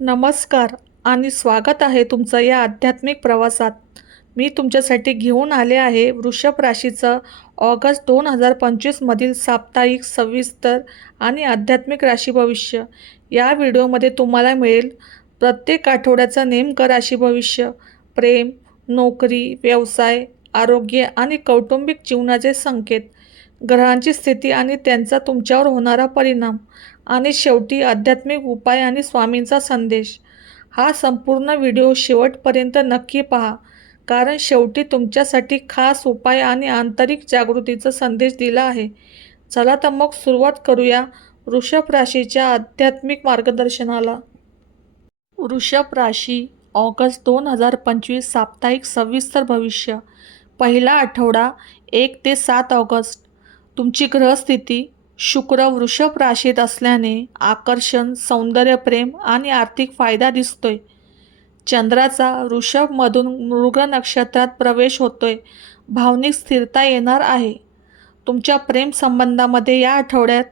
नमस्कार आणि स्वागत आहे तुमचं या आध्यात्मिक प्रवासात. मी तुमच्यासाठी घेऊन आले आहे वृषभ राशीचं ऑगस्ट दोन हजार पंचवीसमधील साप्ताहिक सविस्तर आणि आध्यात्मिक राशी भविष्य. या व्हिडिओमध्ये तुम्हाला मिळेल प्रत्येक आठवड्याचं नेमकं राशी भविष्य प्रेम नोकरी व्यवसाय आरोग्य आणि कौटुंबिक जीवनाचे संकेत ग्रहांची स्थिती आणि त्यांचा तुमच्यावर होणारा परिणाम. आणि शेवटी आध्यात्मिक उपाय आणि स्वामींचा संदेश. हा संपूर्ण व्हिडिओ शेवटपर्यंत नक्की पहा कारण शेवटी तुमच्यासाठी खास उपाय आणि आंतरिक जागृतीचा संदेश दिला आहे. चला तर मग सुरुवात करूया वृषभ राशीच्या आध्यात्मिक मार्गदर्शनाला. वृषभ राशी ऑगस्ट दोन हजार पंचवीस साप्ताहिक सविस्तर भविष्य. पहिला आठवडा एक ते सात ऑगस्ट. तुमची ग्रहस्थिती शुक्र वृषभ राशीत असल्याने आकर्षण सौंदर्यप्रेम आणि आर्थिक फायदा दिसतोय. चंद्राचा वृषभमधून मृग नक्षत्रात प्रवेश होतोय. भावनिक स्थिरता येणार आहे. तुमच्या प्रेमसंबंधामध्ये या आठवड्यात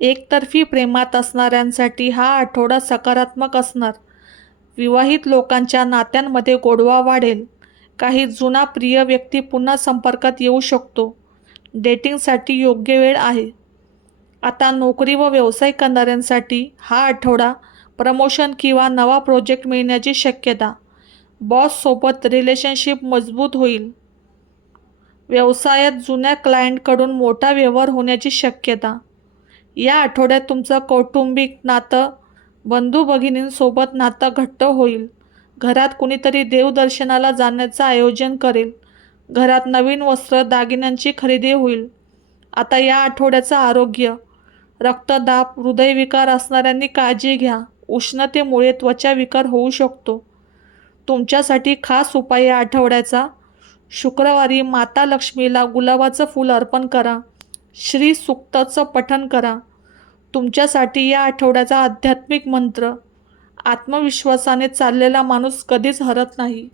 एकतर्फी प्रेमात असणाऱ्यांसाठी हा आठवडा सकारात्मक असणार. विवाहित लोकांच्या नात्यांमध्ये गोडवा वाढेल. काही जुना प्रिय व्यक्ती पुन्हा संपर्कात येऊ शकतो. डेटिंगसाठी योग्य वेळ आहे. आता नोकरी व व्यवसाय करणाऱ्यांसाठी हा आठवडा प्रमोशन किंवा नवा प्रोजेक्ट मिळण्याची शक्यता. बॉससोबत रिलेशनशिप मजबूत होईल. व्यवसायात जुन्या क्लायंटकडून मोठा व्यवहार होण्याची शक्यता. या आठवड्यात तुमचं कौटुंबिक नातं बंधू भगिनींसोबत नातं घट्ट होईल. घरात कुणीतरी देवदर्शनाला जाण्याचं आयोजन करेल. घरात नवीन वस्त्र दागिन्यांची खरेदी होईल. आता या आठवड्याचं आरोग्य रक्तदाब हृदयविकार असणाऱ्यांनी काळजी घ्या. उष्णतेमुळे त्वचा विकार होऊ शकतो. तुमच्यासाठी खास उपाय आठवड्याचा. शुक्रवारी माता लक्ष्मीला गुलाबाचं फूल अर्पण करा. श्री सुक्ताचं पठण करा. तुमच्यासाठी या आठवड्याचा आध्यात्मिक मंत्र. आत्मविश्वासाने चाललेला माणूस कधीच हरत नाही.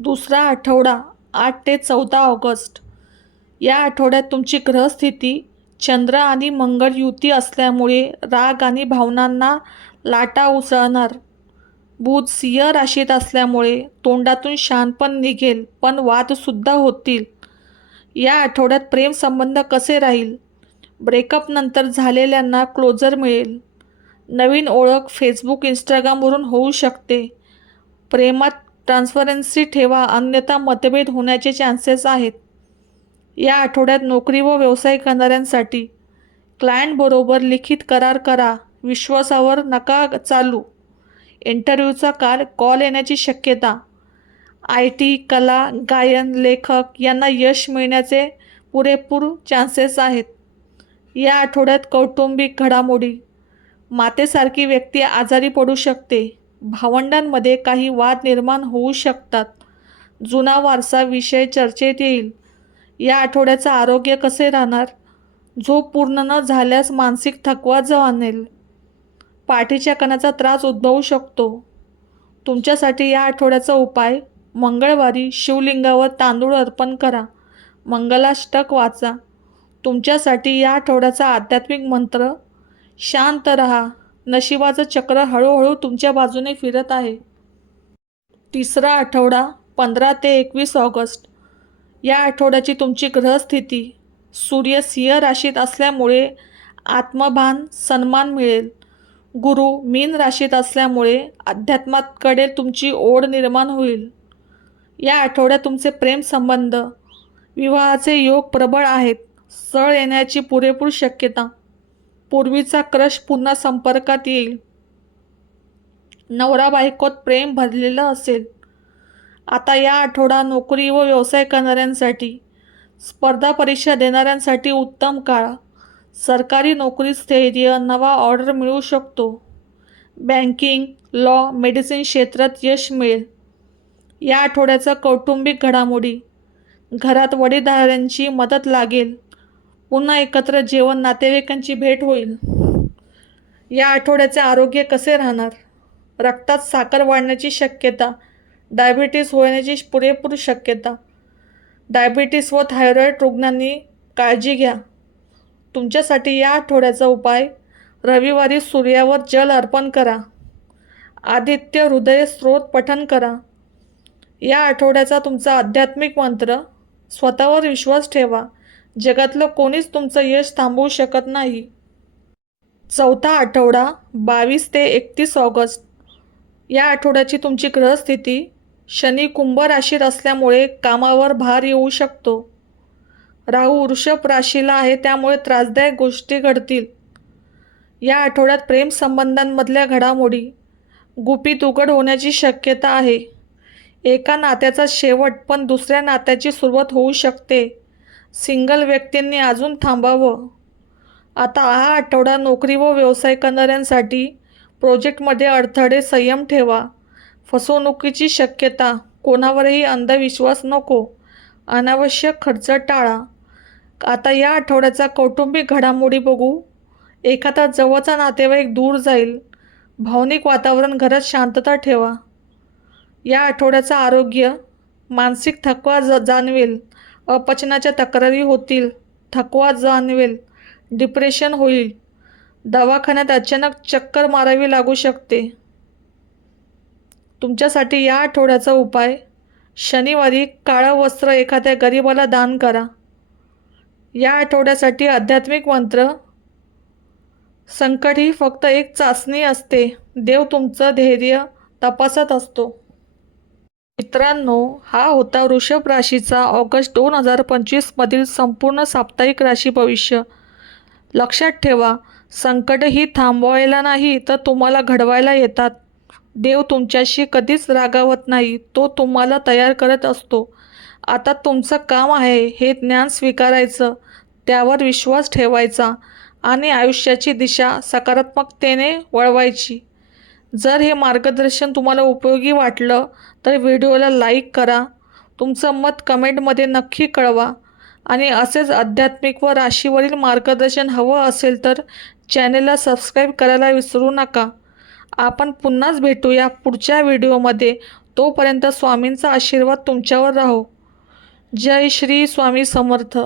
दुसरा आठवडा आठ ते चौदा ऑगस्ट. या आठवड्यात तुमची ग्रहस्थिती चंद्र आणि मंगळ युती असल्यामुळे राग आणि भावनांना लाटा उसळणार. बुध सिंह राशीत असल्यामुळे तोंडातून शानपण निघेल पण वादसुद्धा होतील. या आठवड्यात प्रेमसंबंध कसे राहील? ब्रेकअपनंतर झालेल्यांना क्लोजर मिळेल. नवीन ओळख फेसबुक इंस्टाग्रामवरून होऊ शकते. प्रेमात ट्रान्सपरन्सी ठेवा अन्यथा मतभेद होण्याचे चान्सेस आहेत. या आठवड्यात नोकरी व व्यवसाय करणाऱ्यांसाठी क्लायंटबरोबर लिखित करार करा विश्वासावर नका चालू. इंटरव्ह्यूचा काल कॉल येण्याची शक्यता. आय टी कला गायन लेखक यांना यश मिळण्याचे पुरेपूर चान्सेस आहेत. या आठवड्यात कौटुंबिक घडामोडी. मातेसारखी व्यक्ती आजारी पडू शकते. भावंडांमध्ये काही वाद निर्माण होऊ शकतात. जुना वारसा विषय चर्चेत येईल. या आठवड्याचं आरोग्य कसे राहणार? झोप पूर्ण न झाल्यास मानसिक थकवा जाणेल पाठीच्या कणाचा त्रास उद्भवू शकतो. तुमच्यासाठी या आठवड्याचा उपाय मंगळवारी शिवलिंगावर तांदूळ अर्पण करा. मंगलाष्टक वाचा. तुमच्यासाठी या आठवड्याचा आध्यात्मिक मंत्र शांत रहा. नशिबाचं चक्र हळूहळू तुमच्या बाजूने फिरत आहे. तिसरा आठवडा पंधरा ते एकवीस ऑगस्ट. या आठवड्याची तुमची ग्रहस्थिती. सूर्य सिंह राशीत असल्यामुळे आत्मभान सन्मान मिळेल. गुरु मीन राशीत असल्यामुळे अध्यात्माकडे तुमची ओढ निर्माण होईल. या आठवड्यात तुमचे प्रेमसंबंध विवाहाचे योग प्रबळ आहेत. सळ येण्याची पुरेपूर शक्यता. पूर्वीचा क्रश पुन्हा संपर्कात येईल. नवरा बायकोत प्रेम भरलेलं असेल. आता या आठवडा नोकरी व व्यवसाय करणाऱ्यांसाठी स्पर्धा परीक्षा देणाऱ्यांसाठी उत्तम काळ. सरकारी नोकरी स्थैर्य नवा ऑर्डर मिळू शकतो. बँकिंग लॉ मेडिसिन क्षेत्रात यश मिळेल. या आठवड्याचा कौटुंबिक घडामोडी. घरात वडीलधाऱ्यांची मदत लागेल. पुन्हा एकत्र जेवण नातेवाईकांची भेट होईल. या आठवड्याचे आरोग्य कसे राहणार? रक्तात साखर वाढण्याची शक्यता. डायबिटीस होण्याची पुरेपूर शक्यता. डायबिटीस व थायरॉईड रुग्णांनी काळजी घ्या. तुमच्यासाठी या आठवड्याचा उपाय रविवारी सूर्यावर जल अर्पण करा. आदित्य हृदय स्रोत पठन करा. या आठवड्याचा तुमचा आध्यात्मिक मंत्र स्वतःवर विश्वास ठेवा. जगातलं कोणीच तुमचं यश थांबवू शकत नाही. चौथा आठवडा बावीस ते एकतीस ऑगस्ट. या आठवड्याची तुमची ग्रहस्थिती शनी कुंभ राशीत असल्यामुळे कामावर भार येऊ शकतो. राहू वृषभ राशीला आहे त्यामुळे त्रासदायक गोष्टी घडतील. या आठवड्यात प्रेमसंबंधांमधल्या घडामोडी गुपित उघड होण्याची शक्यता आहे. एका नात्याचा शेवट पण दुसऱ्या नात्याची सुरुवात होऊ शकते. सिंगल व्यक्तींनी अजून थांबावं. आता हा आठवडा नोकरी व व्यवसाय करणाऱ्यांसाठी प्रोजेक्टमध्ये अडथळे संयम ठेवा. फसवणुकीची शक्यता कोणावरही अंधविश्वास नको अनावश्यक खर्च टाळा. आता या आठवड्याचा कौटुंबिक घडामोडी बघू. एखादा जवळचा नातेवाईक दूर जाईल. भावनिक वातावरण घरात शांतता ठेवा. या आठवड्याचं आरोग्य मानसिक थकवा ज जाणवेल. अपचनाच्या तक्रारी होतील. थकवा जाणवेल. डिप्रेशन होईल. दवाखान्यात अचानक चक्कर मारावी लागू शकते. तुमच्यासाठी या आठवड्याचा उपाय. शनिवारी काळं वस्त्र एखाद्या गरिबाला दान करा. या आठवड्यासाठी आध्यात्मिक मंत्र. संकट ही फक्त एक चाचणी असते. देव तुमचं धैर्य तपासत असतो. मित्रांनो हा होता वृषभ राशीचा ऑगस्ट दोन हजार पंचवीसमधील संपूर्ण साप्ताहिक राशी भविष्य. लक्षात ठेवा संकट ही थांबवायला नाही तर तुम्हाला घडवायला येतात. देव तुमच्याशी कधीच रागावत नाही तो तुम्हाला तयार करत असतो. आता तुमचं काम आहे हे ज्ञान स्वीकारायचं त्यावर विश्वास ठेवायचा आणि आयुष्याची दिशा सकारात्मकतेने वळवायची. जर हे मार्गदर्शन तुम्हाला उपयोगी वाटलं तर व्हिडिओला लाईक करा तुमचं मत कमेंटमध्ये नक्की कळवा आणि असेच आध्यात्मिक व राशीवरील मार्गदर्शन हवं असेल तर चॅनेलला सबस्क्राईब करायला विसरू नका. आपण पुन्हाच भेटूया पुढच्या व्हिडिओमध्ये. तोपर्यंत स्वामींचा आशीर्वाद तुमच्यावर राहो. जय श्री स्वामी समर्थ.